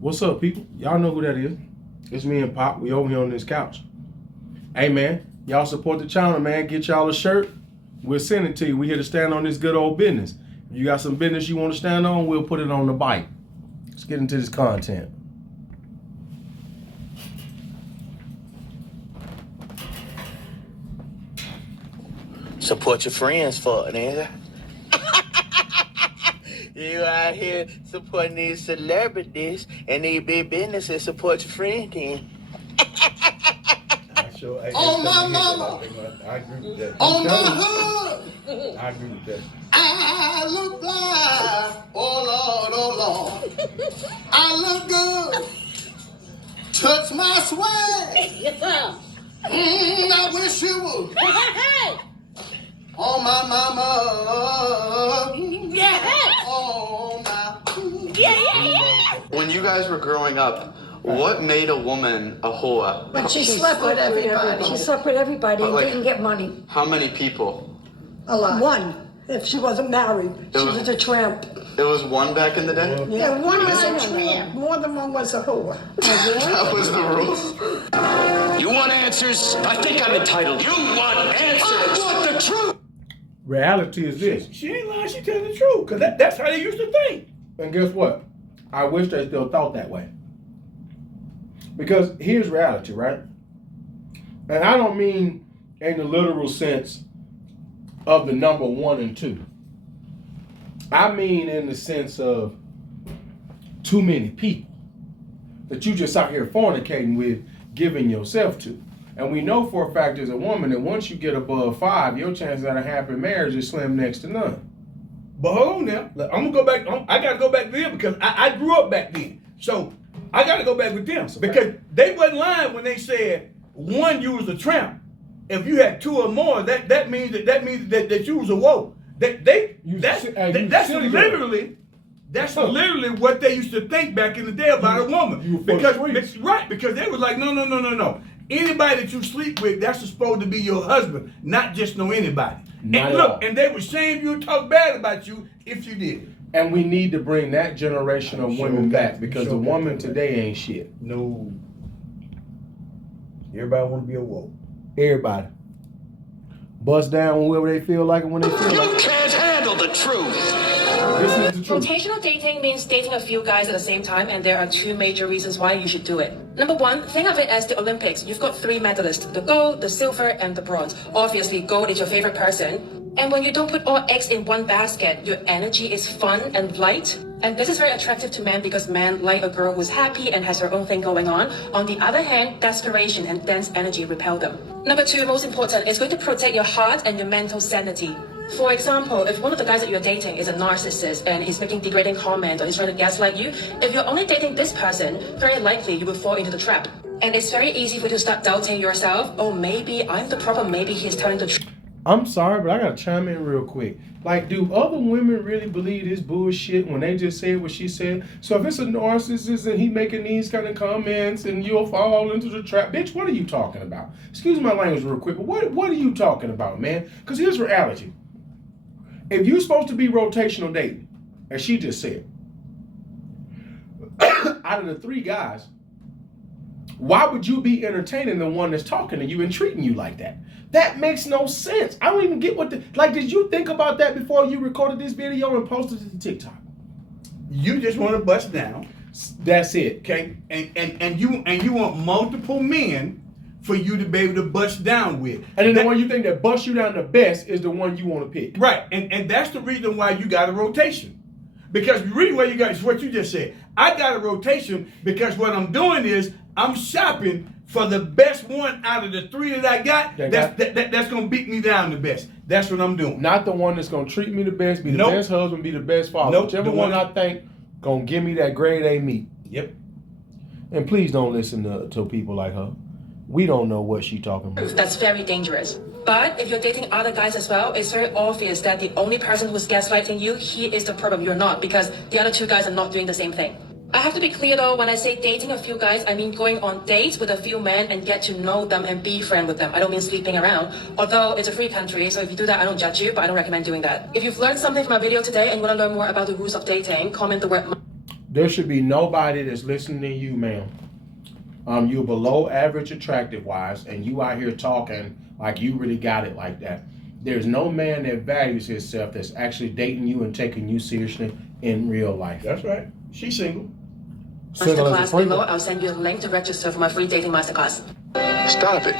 What's up, people? Y'all know who that is. It's me and Pop. We over here on this couch. Hey, man, y'all support the channel, man. Get y'all a shirt. We'll send it to you. We here to stand on this good old business. If you got some business you want to stand on, we'll put it on the bike. Let's get into this content. Support your friends for it, nigga. You out here supporting these celebrities and these big businesses, support your friend then. On my mama. I agree with that. On my hood. I agree with that. I look fly. Oh Lord. I look good. Touch my swag. Yes, sir. I wish you would. On my mama. Yeah. On my. Yeah. When you guys were growing up, what made a woman a whore? But she slept with everybody. She slept with everybody and Like- didn't get money. How many people? A lot. One, if she wasn't married. She was a tramp. It was one back in the day? Yeah, one was a tramp. More than one was a whore. That was the rules? You want answers? I think I'm entitled. You want answers? I want the truth! Reality is this. She ain't lying, she telling the truth. Because that's how they used to think. And guess what? I wish they still thought that way. Because here's reality, right? And I don't mean in the literal sense of the number 1 and 2. I mean in the sense of too many people that you just out here fornicating with, giving yourself to. And we know for a fact as a woman that once you get above 5, your chances at a happy marriage is slim next to none. But hold on now. Look, I'm going to go back. I got to go back to them because I grew up back then. So I got to go back with them. Because they wasn't lying when they said, one, you was a tramp. If you had 2 or more, that means that you was a woe. That's literally what they used to think back in the day about a woman. Because they was like, no. Anybody that you sleep with, that's supposed to be your husband, not just anybody. And look, and they would shame you and talk bad about you if you did it. And we need to bring that generation of women back because the woman today ain't shit. No. Everybody want to be a woe. Everybody. Bust down whoever they feel like it when they feel You like it. can't handle the truth! This is the truth. Rotational dating means dating a few guys at the same time, and there are 2 major reasons why you should do it. Number 1, think of it as the Olympics. You've got 3 medalists, the gold, the silver, and the bronze. Obviously, gold is your favorite person. And when you don't put all eggs in one basket, your energy is fun and light. And this is very attractive to men because men like a girl who's happy and has her own thing going on. On the other hand, desperation and dense energy repel them. Number 2, most important, it's going to protect your heart and your mental sanity. For example, if one of the guys that you're dating is a narcissist and he's making degrading comments or he's trying to gaslight you, if you're only dating this person, very likely you will fall into the trap. And it's very easy for you to start doubting yourself. Oh, maybe I'm the problem. Maybe he's telling the truth. I'm sorry, but I gotta chime in real quick. Like, do other women really believe this bullshit when they just said what she said? So if it's a narcissist and he making these kind of comments and you'll fall into the trap, bitch, what are you talking about? Excuse my language real quick, but what are you talking about, man? Because here's reality. If you're supposed to be rotational dating, as she just said, out of the 3 guys, why would you be entertaining the one that's talking to you and treating you like that? That makes no sense. I don't even get what did you think about that before you recorded this video and posted it to TikTok? You just want to bust down. That's it. Okay? And you want multiple men for you to be able to bust down with. And then the one you think that busts you down the best is the one you want to pick. Right. And that's the reason why you got a rotation. Because really what you got is what you just said. I got a rotation because what I'm doing is I'm shopping for the best one out of the 3 that I got that's going to beat me down the best. That's what I'm doing. Not the one that's going to treat me the best, be the best husband, be the best father. Whichever one I think going to give me that grade A meat. Yep. And please don't listen to people like her. We don't know what she's talking about. That's very dangerous. But if you're dating other guys as well, it's very obvious that the only person who's gaslighting you, he is the problem. You're not, because the other 2 guys are not doing the same thing. I have to be clear though, when I say dating a few guys, I mean going on dates with a few men and get to know them and be friends with them. I don't mean sleeping around. Although it's a free country, so if you do that, I don't judge you, but I don't recommend doing that. If you've learned something from my video today and you want to learn more about the rules of dating, comment the word There should be nobody that's listening to you, ma'am. You're below average attractive wise, and you out here talking like you really got it like that. There's no man that values himself that's actually dating you and taking you seriously in real life. That's right. She's single. Single as a Masterclass below. Pringle. I'll send you a link to register for my free dating masterclass. Stop it.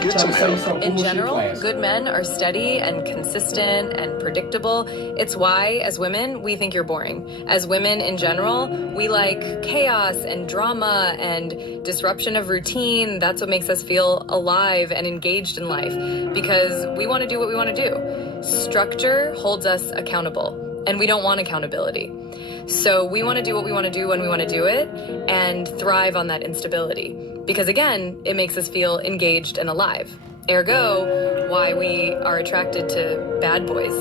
Get some help. In general, good men are steady and consistent and predictable. It's why, as women, we think you're boring. As women in general, we like chaos and drama and disruption of routine. That's what makes us feel alive and engaged in life, because we want to do what we want to do. Structure holds us accountable, and we don't want accountability. So we want to do what we want to do when we want to do it and thrive on that instability. Because again, it makes us feel engaged and alive. Ergo, why we are attracted to bad boys,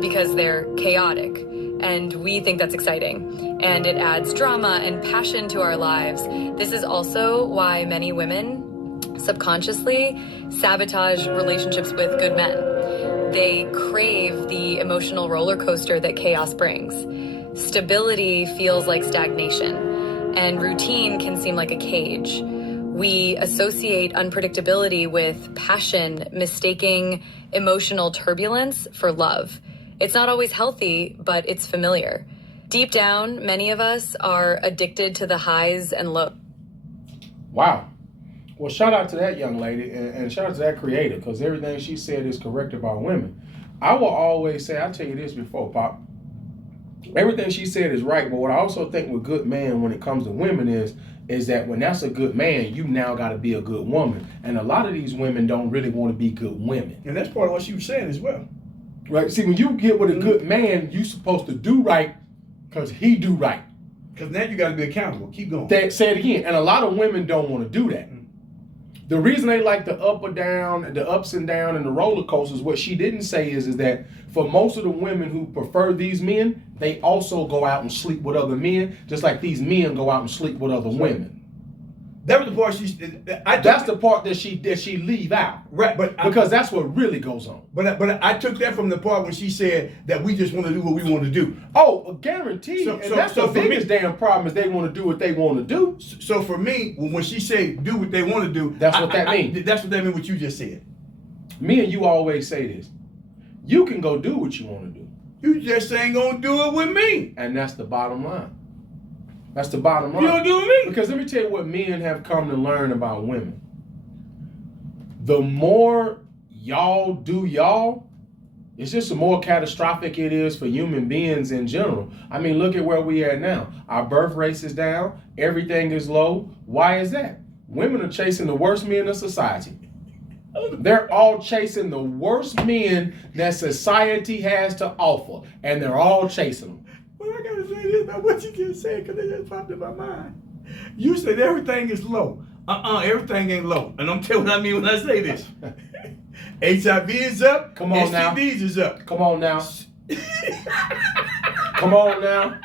because they're chaotic. And we think that's exciting. And it adds drama and passion to our lives. This is also why many women subconsciously sabotage relationships with good men. They crave the emotional roller coaster that chaos brings. Stability feels like stagnation, and routine can seem like a cage. We associate unpredictability with passion, mistaking emotional turbulence for love. It's not always healthy, but it's familiar. Deep down, many of us are addicted to the highs and lows. Wow. Well, shout out to that young lady and shout out to that creator, because everything she said is correct about women. I will always say, I'll tell you this before, Pop. Everything she said is right, but what I also think with good men when it comes to women is that when that's a good man, you now got to be a good woman. And a lot of these women don't really want to be good women. And that's part of what she was saying as well. Right? See, when you get with a good man, you supposed to do right because he do right. Because now you got to be accountable. Keep going. Say it again. And a lot of women don't want to do that. The reason they like the up or down, the ups and down and the roller coasters, what she didn't say is that for most of the women who prefer these men, they also go out and sleep with other men, just like these men go out and sleep with other women. That was the part that's the part that she leave out. Right, because that's what really goes on. But I took that from the part when she said that we just want to do what we want to do. Oh, guaranteed. And that's the biggest damn problem is they want to do what they want to do. So for me, when she said do what they want to do, that's what that means. That's what that means. What you just said. Me and you always say this. You can go do what you want to do. You just ain't gonna do it with me. And that's the bottom line. That's the bottom line. You don't do it with me. Because let me tell you what men have come to learn about women. The more y'all do y'all, it's just the more catastrophic it is for human beings in general. I mean, look at where we are now. Our birth rate is down. Everything is low. Why is that? Women are chasing the worst men in society. They're all chasing the worst men that society has to offer. And they're all chasing them. Well, I gotta say this about what you just said, because it just popped in my mind. You said everything is low. Everything ain't low. And I'm telling you what I mean when I say this. HIV is up. Come on now. STDs is up. Come on now. Come on now.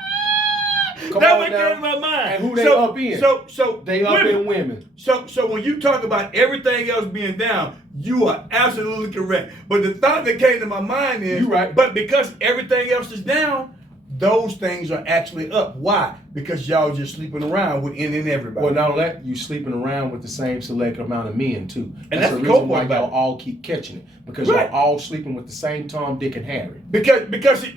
That what came to my mind. And who they up in? So they up in women. So when you talk about everything else being down, you are absolutely correct. But the thought that came to my mind is, you right. But because everything else is down, those things are actually up. Why? Because y'all just sleeping around with any and everybody. Well, now that you sleeping around with the same select amount of men too. And that's the the reason why about y'all it. all keep catching it. Because Right. y'all all sleeping with the same Tom, Dick, and Harry. Because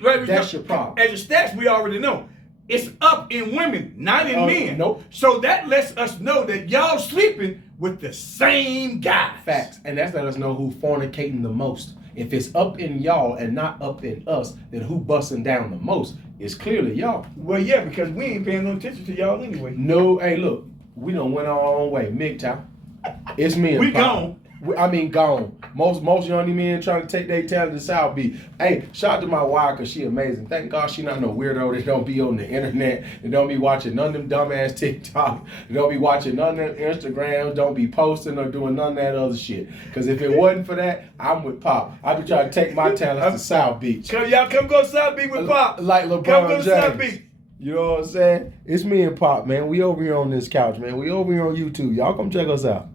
right, that's your problem. As the stats we already know, it's up in women, not in men. Nope. So that lets us know that y'all sleeping with the same guy. Facts. And that's let us know who fornicating the most. If it's up in y'all and not up in us, then who busting down the most? It's clearly y'all. Well, yeah, because we ain't paying no attention to y'all anyway. No, hey, look, we done went our own way. MGTOW. It's me and We Pop. gone. I mean, gone. Most young men trying to take their talent to South Beach. Hey, shout out to my wife because she amazing. Thank God she not no weirdo that don't be on the internet. That don't be watching none of them dumbass TikTok. That don't be watching none of them Instagrams. Don't be posting or doing none of that other shit. Because if it wasn't for that, I'm with Pop. I be trying to take my talents to South Beach. Come go to South Beach with Pop. Like LeBron Come go to James. South Beach. You know what I'm saying? It's me and Pop, man. We over here on this couch, man. We over here on YouTube. Y'all come check us out.